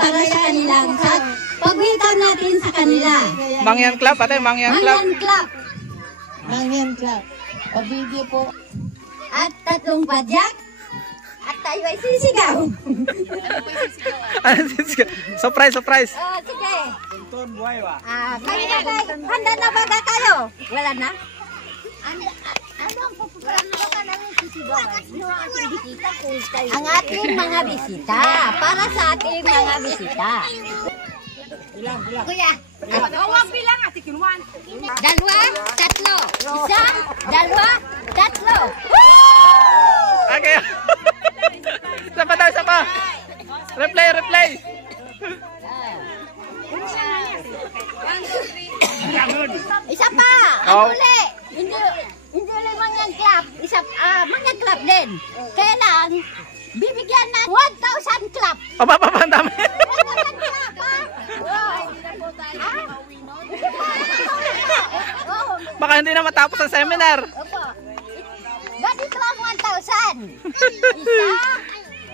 para sa kanilang pag-welcome natin sa kanila. Mangyan Club, ate, Mangyan Club. Mangyan Club. Mangyan Club. Pa-video po. At 3 padyak. At tayo ay sisigaw. Surprise, surprise. Sige. Handa na ba kayo? Wala na? Ano ang pupupulan mo ka namin sisigaw? Ang ating mga bisita. Para sa ating mga bisita. Kuya. Gawang bilang ati kinuan. 2, 3. 1, 2, 3. Okay. Sapa tayo, sapa. Replay, replay. Isa pa. Ang uli. Hindi ulit Mangyan Club. Mangyan Club din. Kaya lang, bibigyan na 1,000 club. Ang dami. 1,000 club, ha? Baka hindi na matapos ang seminar. Opo. Ganito ang 1,000. Isa,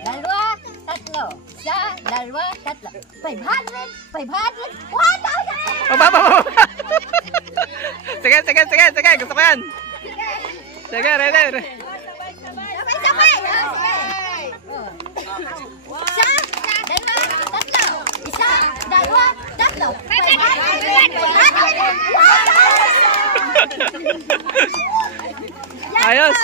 2, 3. Isa, 2, 3. 500, 1,000. Sige. Gusto ko yan. Sige, ready. Sabay. Isa, 2, 3. Isa, 2, 3. 500. Ayos.